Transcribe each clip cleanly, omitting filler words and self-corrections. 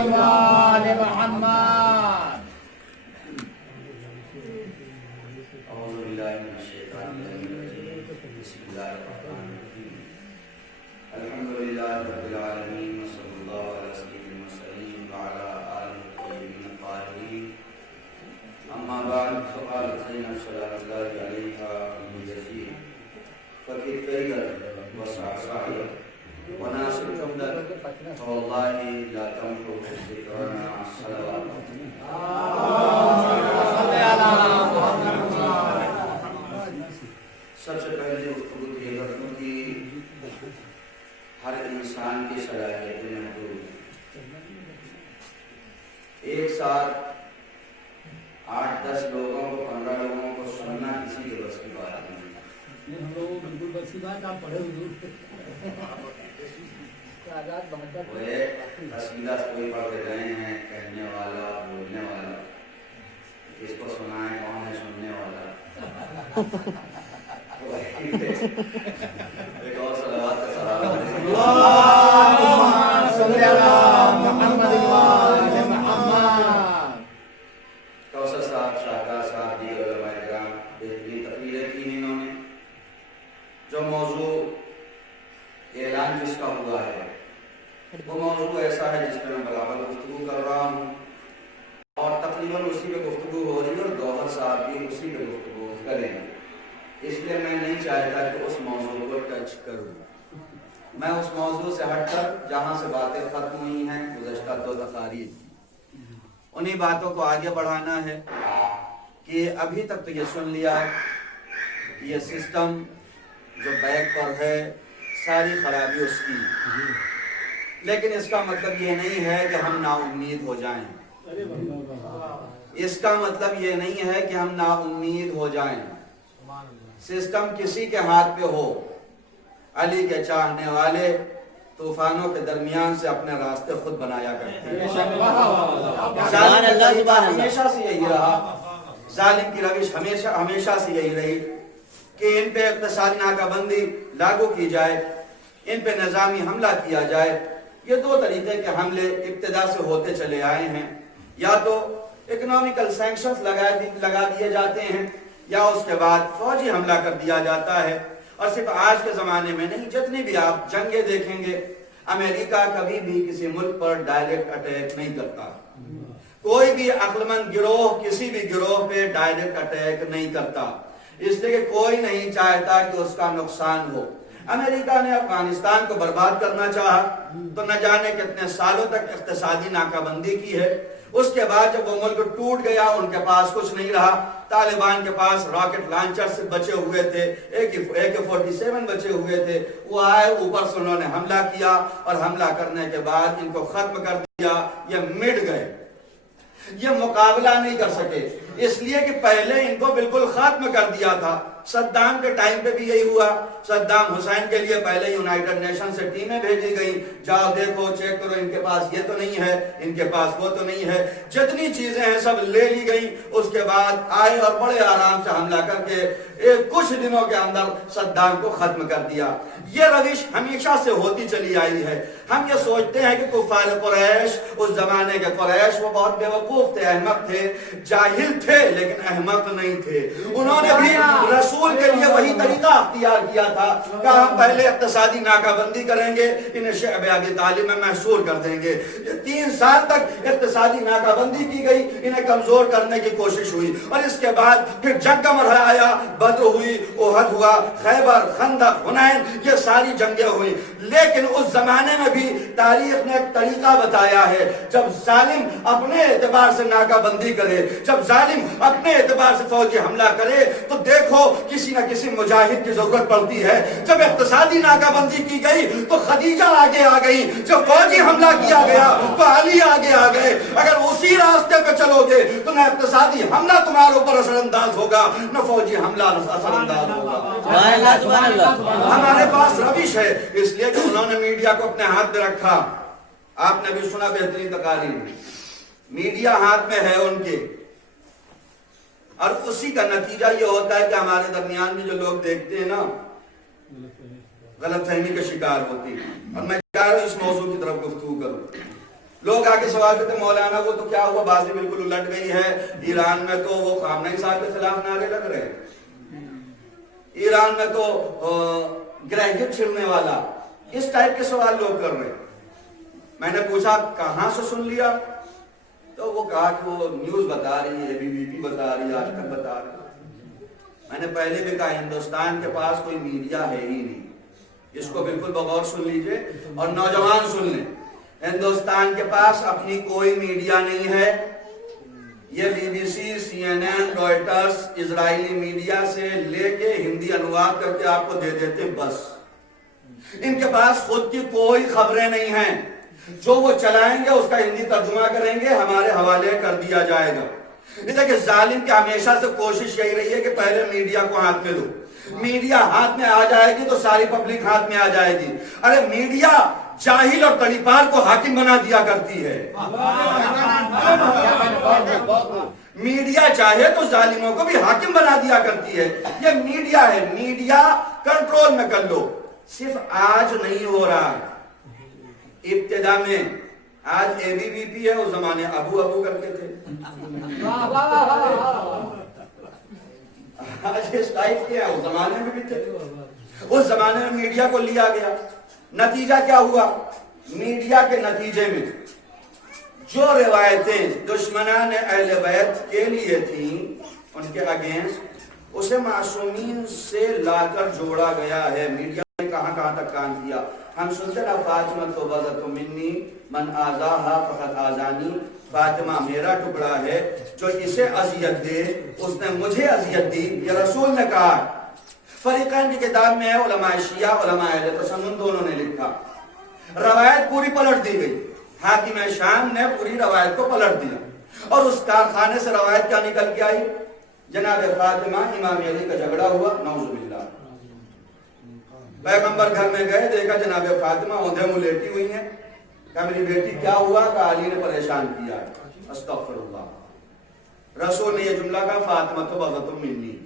الحمدللہ رب العالمین وصلی اللہ علیہ وسلم وعلی آلہ الطیبین الطاہرین اما بعد فقال زینب سلام اللہ علیہا المجزی فقیر قیدر وسعصائر وناصر جمدر فواللہ لا تمحو ذکرنا صلوات سب سے پہلے گفتگو یہ کروں کہ ہر انسان کی صلاحیتیں محدود ہیں۔ ایک ساتھ 8-10 لوگوں کو 15 لوگوں کو سننا کسی کے بس کی بات نہیں ہے۔ ہم لوگوں بالکل بس کی بات آپ پڑھے حضور وہ ایک قصیدہ کوئی پڑھ کے گئے ہیں کہنے والا بولنے والا، اس کو سنائیں کون ہے سننے والا؟ ایک اور صلوات کا سلام اللہم صلی علی محمد وعلی محمد۔ کوثر صاحب، شاہکار صاحب، دیگر علماء کرام بہترین تقریریں کی ہیں انہوں نے۔ جو موضوع اعلان جس کا ہوا ہے وہ موضوع ایسا ہے جس میں میں برابر گفتگو کر رہا ہوں اور تقریباً اسی پہ گفتگو ہو رہی ہے اور گوہر صاحب بھی اسی پہ گفتگو کریں گے، اس لیے میں نہیں چاہتا کہ اس موضوع کو ٹچ کروں۔ میں اس موضوع سے ہٹ کر جہاں سے باتیں ختم ہوئی ہیں گزشتہ 2 تقاریر انہی باتوں کو آگے بڑھانا ہے کہ ابھی تک تو یہ سن لیا ہے کہ یہ سسٹم جو بیک پر ہے ساری خرابی اس کی، لیکن اس کا مطلب یہ نہیں ہے کہ ہم نا امید ہو جائیں۔ اس کا مطلب یہ نہیں ہے کہ ہم نا امید ہو جائیں۔ سسٹم کسی کے ہاتھ پہ ہو، علی کے چاہنے والے طوفانوں کے درمیان سے اپنے راستے خود بنایا کرتے ہیں۔ ہمیشہ سے یہی رہا، ظالم کی روش ہمیشہ سے یہی رہی کہ ان پہ اقتصادی ناکہ بندی لاگو کی جائے، ان پہ نظامی حملہ کیا جائے۔ یہ 2 طریقے کے حملے ابتدا سے ہوتے چلے آئے ہیں، یا تو اکنامیکل سینکشنز لگا دیے جاتے ہیں یا اس کے بعد فوجی حملہ کر دیا جاتا ہے۔ اور صرف آج کے زمانے میں نہیں، جتنی بھی آپ جنگیں دیکھیں گے امریکہ کبھی بھی کسی ملک پر ڈائریکٹ اٹیک نہیں کرتا، کوئی بھی عقل مند گروہ کسی بھی گروہ پہ ڈائریکٹ اٹیک نہیں کرتا، اس لیے کہ کوئی نہیں چاہتا کہ اس کا نقصان ہو۔ امریکہ نے افغانستان کو برباد کرنا چاہا تو نہ جانے کتنے سالوں تک اقتصادی ناکہ بندی کی ہے، اس کے بعد جب وہ ملک ٹوٹ گیا ان کے پاس کچھ نہیں رہا۔ طالبان کے پاس راکٹ لانچر سے بچے ہوئے تھے، AK-47 بچے ہوئے تھے، وہ آئے اوپر سے انہوں نے حملہ کیا اور حملہ کرنے کے بعد ان کو ختم کر دیا، یہ مٹ گئے، یہ مقابلہ نہیں کر سکے، اس لیے کہ پہلے ان کو بالکل ختم کر دیا تھا۔ صدام کے ٹائم پہ بھی یہی ہوا، صدام حسین کے لیے پہلے یونائیٹڈ نیشن سے ٹیمیں بھیجی گئیں، جاؤ دیکھو چیک کرو ان کے پاس یہ تو نہیں ہے، ان کے پاس وہ تو نہیں ہے، جتنی چیزیں ہیں سب لے لی گئیں۔ اس کے بعد آئے اور بڑے آرام سے حملہ کر کے کچھ دنوں کے اندر صدام کو ختم کر دیا۔ یہ روش ہمیشہ سے ہوتی چلی آئی ہے۔ ہم یہ سوچتے ہیں کہ کفار قریش، اس زمانے کے قریش، وہ بہت بے وقوف تھے، احمق تھے، جاہل تھے لیکن احمق نہیں تھے۔ انہوں نے بھی رسول کے لیے وہی طریقہ اختیار کیا تھا کہ ہم پہلے اقتصادی ناکہ بندی کریں گے، انہیں شعب ابی طالب میں محصور کر دیں گے۔ 3 سال تک اقتصادی ناکہ بندی کی گئی، انہیں کمزور کرنے کی کوشش ہوئی، اور اس کے بعد پھر جنگ کا مرحلہ آیا، بدر ہوئی، احد ہوا، خیبر، خندق، حنین، یہ ساری جنگیں ہوئی۔ لیکن اس زمانے میں بھی تاریخ نے ایک طریقہ بتایا ہے، جب ظالم اپنے اعتبار سے ناکہ بندی کرے، جب ظالم اپنے اعتبار سے فوجی حملہ کرے تو دیکھو کسی نہ کسی مجاہد کی ضرورت پڑتی ہے۔ جب اقتصادی ناکہ بندی کی گئی تو خدیجہ آگے آ گئی، جب فوجی حملہ کیا گیا تو علی آگے آ گئے۔ اگر اسی راستے پہ چلو گے تو نہ اقتصادی حملہ تمہارے اوپر اثر انداز ہوگا، نہ فوجی حملہ اثر انداز ہوگا۔ ہمارے پاس روش ہے، اس لیے کہ انہوں نے میڈیا کو اپنے ہاتھ میں رکھا۔ آپ نے بھی سنا بہترین تقاریر، میڈیا ہاتھ میں ہے ان کے، اور اسی کا نتیجہ یہ ہوتا ہے کہ ہمارے درمیان میں جو لوگ دیکھتے ہیں نا غلط فہمی کا شکار ہوتی ہے۔ اور میں چاہ رہا ہوں اس موضوع کی طرف گفتگو کروں۔ لوگ آ کے سوال کرتے مولانا وہ تو کیا ہوا، بازی بالکل الٹ گئی ہے، ایران میں تو وہ خامنہ ای صاحب کے خلاف نعرے لگ رہے ہیں، ایران میں تو گریجویٹ چھڑنے والا، اس ٹائپ کے سوال لوگ کر رہے ہیں۔ میں نے پوچھا کہاں سے سن لیا، تو وہ کہا کہ وہ نیوز بتا رہی ہے، ABP بتا رہی ہے، آج تک بتا رہی ہے۔ میں نے پہلے بھی کہا ہندوستان کے پاس کوئی میڈیا ہے ہی نہیں، اس کو بالکل بغور سن لیجئے اور نوجوان سن لیں، ہندوستان کے پاس اپنی کوئی میڈیا نہیں ہے، یہ BBC، CNN، روئٹرز اسرائیلی میڈیا سے لے کے ہندی انواد کر کے آپ کو دے دیتے بس، ان کے پاس خود کی کوئی خبریں نہیں ہیں، جو وہ چلائیں گے اس کا ہندی ترجمہ کریں گے، ہمارے حوالے کر دیا جائے گا۔ اس لیے کہ ظالم کی ہمیشہ سے کوشش یہی رہی ہے کہ پہلے میڈیا کو ہاتھ میں لو، میڈیا ہاتھ میں آ جائے گی تو ساری پبلک ہاتھ میں آ جائے گی۔ ارے میڈیا جاہل اور تڑیپار کو حاکم بنا دیا کرتی ہے، میڈیا چاہے تو ظالموں کو بھی حاکم بنا دیا کرتی ہے، یہ میڈیا ہے، میڈیا کنٹرول میں کر لو۔ صرف آج نہیں ہو رہا، ابتدا میں آج ABVP ہے، اس زمانے ابو کرتے تھے، آج اس ٹائپ کے ہیں، اس زمانے میں بھی تھے، اس زمانے میں میڈیا کو لیا گیا، نتیجہ کیا ہوا؟ میڈیا کے نتیجے میں جو روایتیں دشمنان اہل بیت کے لیے تھیں ان کے اگینسٹ، اسے معصومین سے لا کر جوڑا گیا ہے۔ میڈیا نے کہاں تک کام کیا؟ ہم سنتے نا فاطمہ تو بذت منی من آزاہا فقط آزانی، فاطمہ میرا ٹکڑا ہے، جو اسے اذیت دے اس نے مجھے اذیت دی، یہ رسول نے کہا۔ فریقین کی کتاب میں ہے، علماء شیعہ علماء اہل تسنن دونوں نے لکھا، روایت پوری پلٹ دی گئی، حاکم شام نے پوری روایت کو پلٹ دیا، اور اس کارخانے سے روایت کیا نکل کے آئی؟ جناب فاطمہ امام علی کا جھگڑا ہوا، نعوذ باللہ، پیغمبر گھر میں گئے، دیکھا جناب فاطمہ اوندھے منہ لیٹی ہوئی ہیں، کہا میری بیٹی کیا ہوا؟ کہ علی نے پریشان کیا ہے، استغفر اللہ۔ رسول نے یہ جملہ کہا فاطمہ تو بذت منی،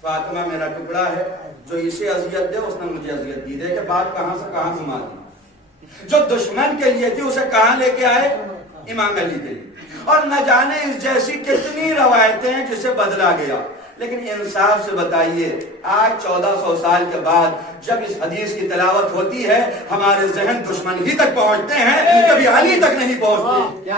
فاطمہ میرا ٹکڑا ہے، جو اسے اذیت دے اس نے مجھے اذیت دی۔ دیکھے بات کہاں سے کہاں گھما دی، جو دشمن کے لیے تھی اسے کہاں لے کے آئے؟ امام علی کے لیے، اور نہ جانے اس جیسی کتنی روایتیں ہیں جسے بدلا گیا۔ لیکن انصاف سے بتائیے، آج 1400 سال کے بعد جب اس حدیث کی تلاوت ہوتی ہے ہمارے ذہن دشمن ہی تک پہنچتے ہیں، کبھی علی تک نہیں پہنچتے۔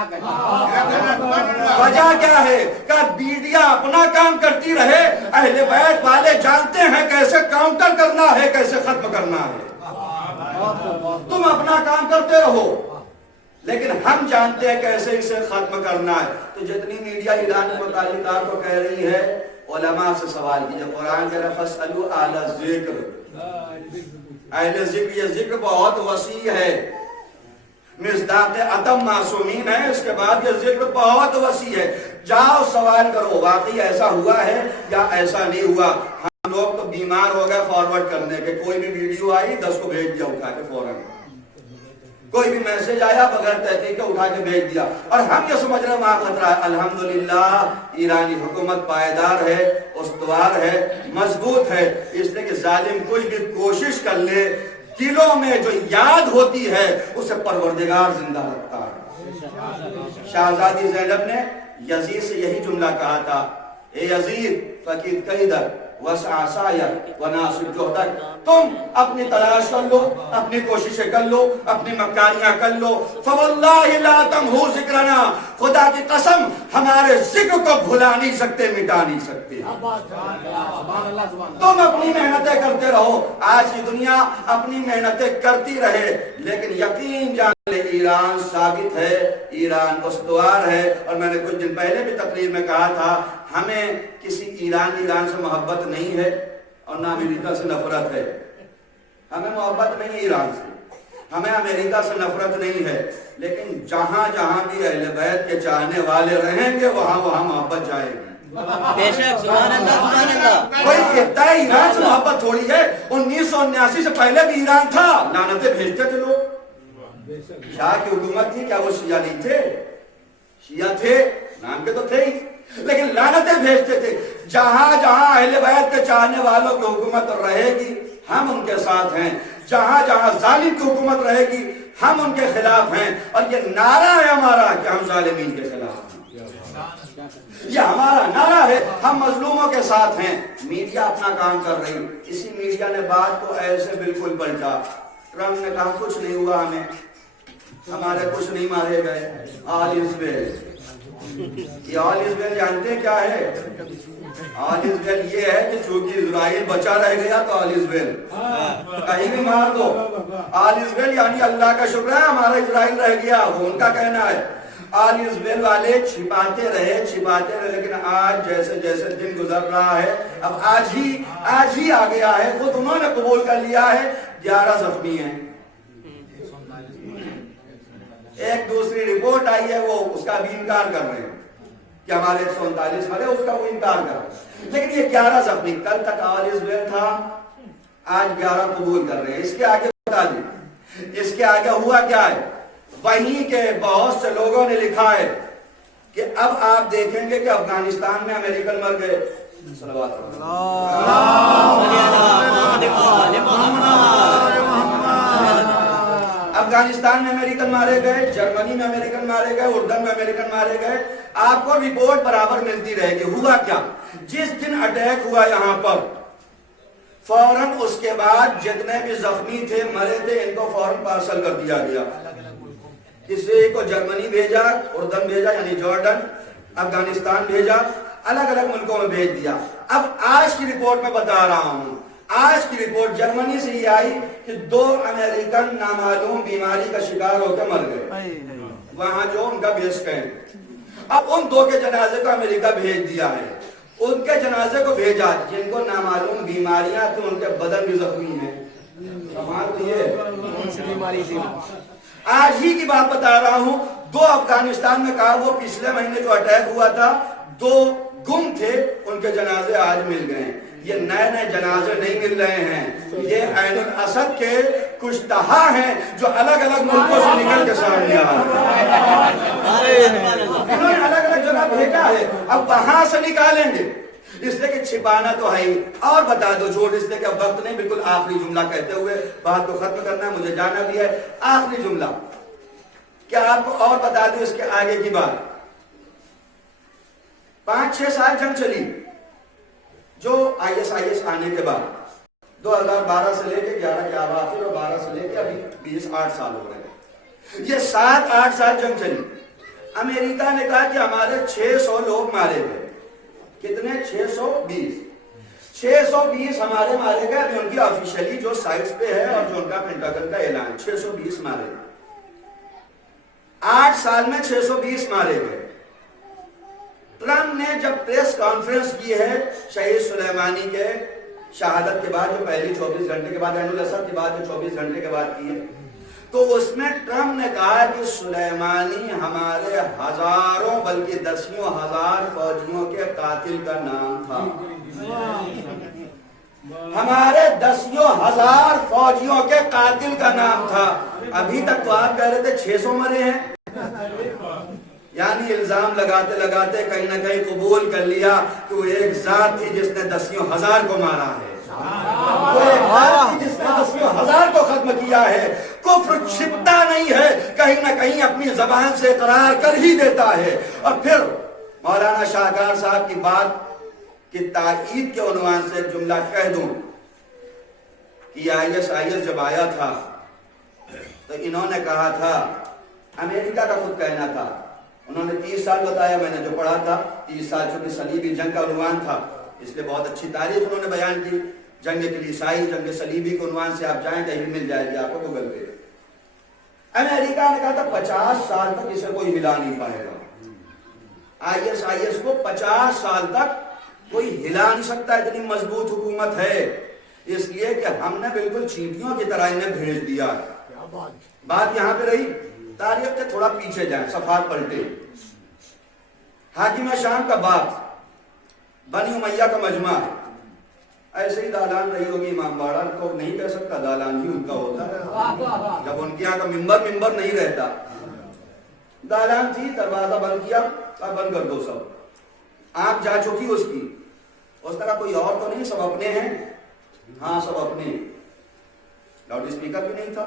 وجہ کیا ہے؟ کہ میڈیا اپنا کام کرتی رہے، اہل بیت والے جانتے ہیں کیسے کاؤنٹر کرنا ہے، کیسے ختم کرنا ہے۔ تم اپنا کام کرتے رہو، لیکن ہم جانتے ہیں کیسے اسے ختم کرنا ہے۔ تو جتنی میڈیا ایران کے متعلق آپ کو کہہ رہی ہے، علماء سے سوال کیجئے، قرآن کہہ رہا ہے فَاسْأَلُوا أَهْلَ الذِّكْرِ، اہل ذکر، یہ ذکر بہت وسیع ہے، مصداق عدم معصومین ہے، اس کے بعد یہ ذکر بہت وسیع ہے، جاؤ سوال کرو واقعی ایسا ہوا ہے یا ایسا نہیں ہوا۔ ہم لوگ تو بیمار ہو گئے فارورڈ کرنے کے، کوئی بھی ویڈیو آئی 10 کو بھیج دیا اٹھا کے فوراً، کوئی بھی میسج آیا بغیر تحقیق کے اٹھا کے بھیج دیا، اور ہم یہ سمجھ رہے ہیں وہاں خطرہ ہے۔ الحمدللہ ایرانی حکومت پائیدار ہے، استوار ہے، مضبوط ہے، اس لیے کہ ظالم کچھ بھی کوشش کر لے، دلوں میں جو یاد ہوتی ہے اسے پروردگار زندہ رکھتا ہے۔ شہزادی زینب نے یزید سے یہی جملہ کہا تھا، اے یزید فقید قیدک وسع سعیک وناصر جہدک، تم اپنی تلاش کر لو، اپنی کوششیں کر لو، اپنی مکاریاں کر لو، فواللہ لا تمحو ذکرنا، خدا کی قسم ہمارے ذکر کو بھلا نہیں سکتے، مٹا نہیں سکتے۔ تم اپنی محنتیں کرتے رہو، آج کی دنیا اپنی محنتیں کرتی رہے، لیکن یقین جان لے ایران ثابت ہے، ایران استوار ہے۔ اور میں نے کچھ دن پہلے بھی تقریر میں کہا تھا، ہمیں کسی ایران سے محبت نہیں ہے اور نہ امریکہ سے نفرت ہے، ہمیں محبت نہیں ہے ایران سے، ہمیں امریکہ سے نفرت نہیں ہے، لیکن جہاں جہاں بھی اہل بیت کے چاہنے والے رہیں گے وہاں وہاں محبت جائے گی۔ بے شک، سبحان اللہ، سبحان اللہ۔ کوئی کہتا ہے ایران سے محبت تھوڑی ہے، 1979 سے پہلے بھی ایران تھا، لعنتیں بھیجتے تھے لوگ۔ شاہ کی حکومت تھی، کیا وہ شیعہ نہیں تھے؟ شیعہ تھے، نام کے تو تھے ہی، لیکن لعنتیں بھیجتے تھے۔ جہاں جہاں اہل بیت کے چاہنے والوں کی حکومت رہے گی ہم ان کے ساتھ ہیں، جہاں جہاں ظالم کی حکومت رہے گی ہم ان کے خلاف ہیں، اور یہ نعرہ ہے ہمارا کہ ہم ظالمین کے خلاف ہیں، یہ ہمارا نعرہ ہے، ہم مظلوموں کے ساتھ ہیں۔ میڈیا اپنا کام کر رہی، اسی میڈیا نے بات کو ایسے بالکل پلٹا۔ ٹرمپ نے کہا کچھ نہیں ہوا، ہمارے کچھ نہیں مارے گئے، آل از ویل۔ یہ آل از ویل جانتے ہیں کیا ہے؟ آل از ویل یہ ہے کہ چونکہ اسرائیل بچا رہ گیا تو آل از ویل، کہیں بھی مار دو۔ آل از ویل یعنی اللہ کا شکر ہے ہمارا اسرائیل رہ گیا، وہ ان کا کہنا ہے۔ آل از ویل والے چھپاتے رہے، لیکن آج جیسے جیسے دن گزر رہا ہے، اب آج ہی آ گیا ہے، خود انہوں نے قبول کر لیا ہے 11 زخمی ہیں۔ ایک دوسری رپورٹ آئی ہے، وہ اس کا بھی انکار کر رہے ہیں کہ ہمارے 139 مرے، اس کا وہ انکار کر رہے ہیں، لیکن یہ 11 زخمی، کل تک آل از ویل تھا، آج 11 قبول کر رہے ہیں۔ اس کے آگے بتا دیں، اس کے آگے ہوا کیا ہے؟ وہیں کے بہت سے لوگوں نے لکھا ہے کہ اب آپ دیکھیں گے کہ افغانستان میں امریکن مر گئے۔ افغانستان میں امریکن مارے گئے، جرمنی میں امریکن مارے گئے، اردن میں امریکن مارے گئے، آپ کو رپورٹ برابر ملتی رہے گی۔ ہوا کیا؟ جس دن اٹیک ہوا یہاں پر، فوراً اس کے بعد جتنے بھی زخمی تھے، مرے تھے، ان کو فوراً پارسل کر دیا گیا۔ کسی کو جرمنی بھیجا، اردن بھیجا یعنی جارڈن، افغانستان بھیجا، الگ الگ ملکوں میں بھیج دیا۔ اب آج کی رپورٹ میں بتا رہا ہوں، آج کی رپورٹ جرمنی سے یہ آئی کہ 2 امریکن نامعلوم بیماری کا شکار ہو کے مر گئے، وہاں جو ان کا بیس کیمپ۔ اب ان 2 کے جنازے کو امریکہ بھیج دیا ہے، ان کے جنازے کو بھیجا جن کو نامعلوم بیماریاں تھیں، ان کے بدن بھی زخمی ہیں۔ آج ہی کی بات بتا رہا ہوں، 2 افغانستان میں کہا، وہ پچھلے مہینے جو اٹیک ہوا تھا 2 گم تھے، ان کے جنازے آج مل گئے۔ یہ نئے نئے جنازے نہیں مل رہے ہیں، یہ عین الاسد کے کچھ تہا ہیں جو الگ الگ ملکوں سے نکل کے سامنے آ رہے ہیں۔ انہوں نے الگ الگ جگہ بھیجا ہے، اب وہاں سے نکالیں گے، اس لیے کہ چھپانا تو ہے ہی۔ اور بتا دو جھوٹ، اس لیے کہ وقت نہیں، بالکل آخری جملہ کہتے ہوئے بات کو ختم کرنا ہے، مجھے جانا بھی ہے۔ آخری جملہ کیا آپ کو اور بتا دوں اس کے آگے کی بات۔ 5-6 سال جنگ چلی، جو IS آنے کے بعد 2012 سے لے کے 11 کے آخر اور 12 سے لے کے ابھی 20-8 سال ہو رہے ہیں، یہ 7-8 سال جنگ چلی۔ امریکہ نے کہا کہ ہمارے 600 لوگ مارے گئے۔ کتنے؟ 620 ہمارے مارے گئے۔ ابھی ان کی آفیشلی جو سائٹس پہ ہے اور جو ان کا پینٹاگن کا اعلان، 620 مارے گئے۔ 8 سال میں 620 مارے گئے۔ ٹرمپ نے جب پریس کانفرنس کی ہے شہید سلیمانی کے شہادت کے بعد، جو پہلی 24 گھنٹے کے بعد، عین الاسد کے بعد جو 24 گھنٹے کے بعد کی ہے، تو اس میں ٹرمپ نے کہا کہ سلیمانی ہمارے ہزاروں بلکہ 10,000 فوجیوں کے قاتل کا نام تھا، ہمارے 10,000 فوجیوں کے قاتل کا نام تھا۔ ابھی تک تو آپ کہہ رہے تھے 600 مرے ہیں، یعنی الزام لگاتے لگاتے کہیں نہ کہیں قبول کر لیا کہ وہ ایک ذات تھی جس نے 10,000 کو مارا ہے، وہ ایک ذات تھی جس نے 10,000 کو ختم کیا ہے۔ کفر چھپتا نہیں ہے، کہیں نہ کہیں اپنی زبان سے اقرار کر ہی دیتا ہے۔ اور پھر مولانا شاہکار صاحب کی بات کی تائید کے عنوان سے ایک جملہ کہہ دوں کہ IS جب آیا تھا تو انہوں نے کہا تھا، امریکہ کا خود کہنا تھا، انہوں نے 30 سال بتایا، میں نے جو پڑھا تھا 30 سال، چونکہ صلیبی جنگ کا عنوان تھا اس لیے بہت اچھی تاریخ انہوں نے بیان کی، جنگ کلیسائی، جنگ صلیبی کے عنوان سے آپ جائیں کہیں بھی مل جائے گی آپ کو گوگل پہ۔ امریکہ نے کہا تھا 50 سال تک اسے کوئی ہلا نہیں پائے گا، IS کو 50 سال تک کوئی ہلا نہیں سکتا، اتنی مضبوط حکومت ہے، اس لیے کہ ہم نے بالکل چینٹیوں کی طرح انہیں بھیج دیا۔ بات یہاں پہ رہی، تاریخ کے تھوڑا پیچھے جائیں، صفحات پلٹے۔ حاکم شام کا باپ، بنی امیہ کا مجمع ہے، ایسے ہی دالان رہی ہوگی، امام باڑہ کو نہیں کہہ سکتا، دالان ہی ان کا ہوتا ہے، جب ان کے یہاں کا ممبر نہیں رہتا، دالان تھی، دروازہ بند کیا، بند کر دو سب، آنکھ جا چکی اس کی، اس طرح کوئی اور تو نہیں، سب اپنے ہیں، ہاں سب اپنے، لاؤڈ اسپیکر بھی نہیں تھا،